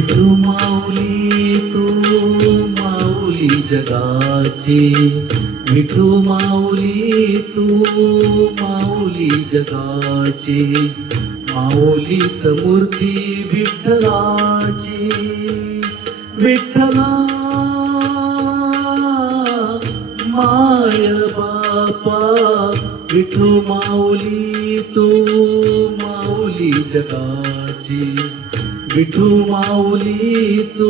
विठू माऊली तू माऊली जगाची, विठू माऊली तू माऊली जगाची, माऊलीत मूर्ती विठ्ठलाची. विठ्ठला माय बापा, विठू माऊली तू माऊली जगाची, विठू माऊली तू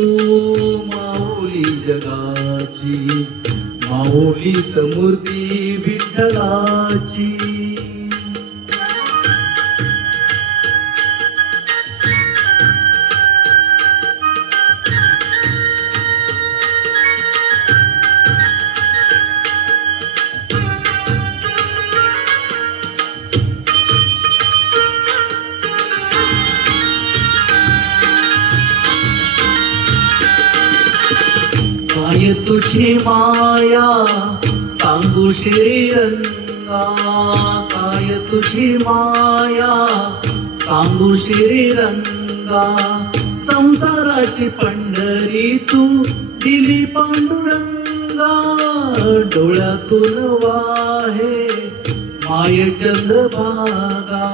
माऊली जगाची, माऊलीत मूर्ती विठ्ठलाची. काय तुझी माया सांगू श्रीरंगा, काय तुझी माया सांगू श्रीरंगा, संसाराची पंढरी तू दिली पांडुरंगा. डोळ्यातून वाहे माय चंद्रभागा,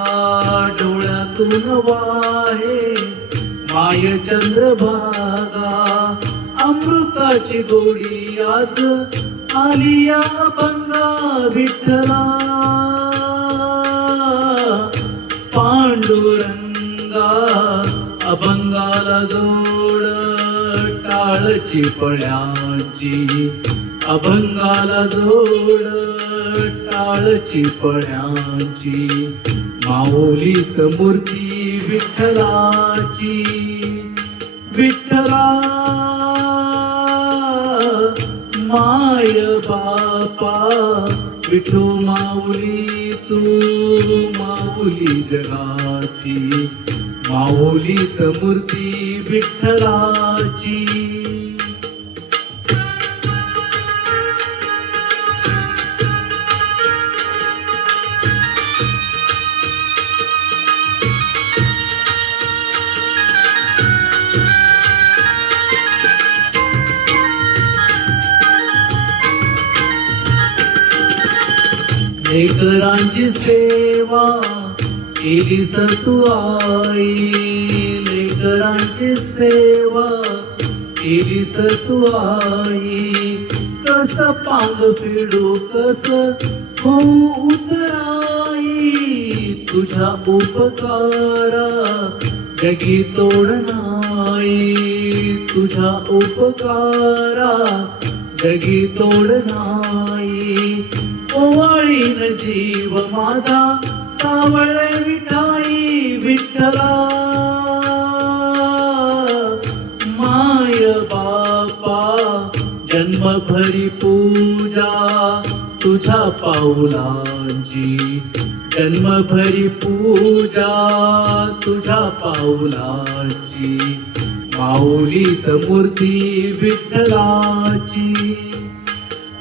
डोळ्यातून वाहे माय चंद्रभागा. अमृताची गोडी आज आली या अभंगा विठ्ठला. पांडुरंगा अभंगाला जोड टाळची पळ्यांची, अभंगाला जोड टाळची पळ्यांची, माऊलीत मूर्ती विठ्ठलाची. विठ्ठला माय बापा, विठू माऊली तू माऊली जगाची, माऊलीत मूर्ती विठ्ठलाची. लेकरांची सेवा केलीस तू आई, लेकरांची सेवा केलीस तू आई. कस पांग पिडू कस होऊ उतराई, तुझ्या उपकारा जगी तोड नाही, तुझ्या उपकारा जगी तोड नाही. ओवाळीन जीव माझा सावळे विठाई विठ्ठला. माय बापा जन्मभरी पूजा तुझ्या पाऊलांची, जन्मभरी पूजा तुझ्या पाऊलांची, माऊलीत मूर्ती विठ्ठलाची.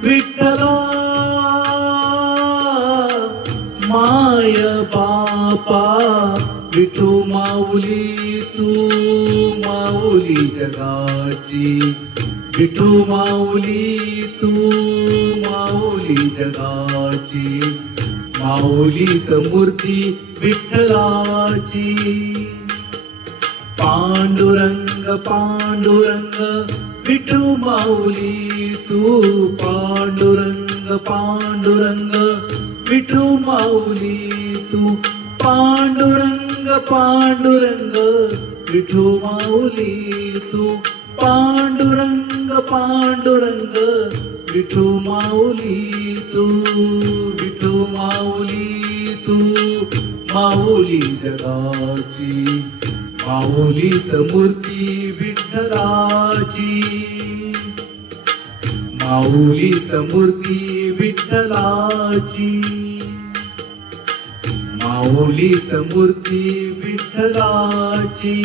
विठ्ठला माय बापा, विठू माऊली तू माऊली जगाची, विठू माऊली तू माऊली जगाची, माऊलीत मूर्ती विठ्ठलाची. पांडुरंग पांडुरंग विठू माऊली तू, पांडुरंग पांडुरंग विठू माऊली तू, पांडुरंग पांडुरंग विठू माऊली तू, पांडुरंग पांडुरंग विठू माऊली तू, विठू माऊली तू माऊली जगाची, माऊलीत मूर्ती विठ्ठलाची, माऊलीत मूर्ती विठ्ठलाची, माऊलीत मूर्ती विठ्ठलाची.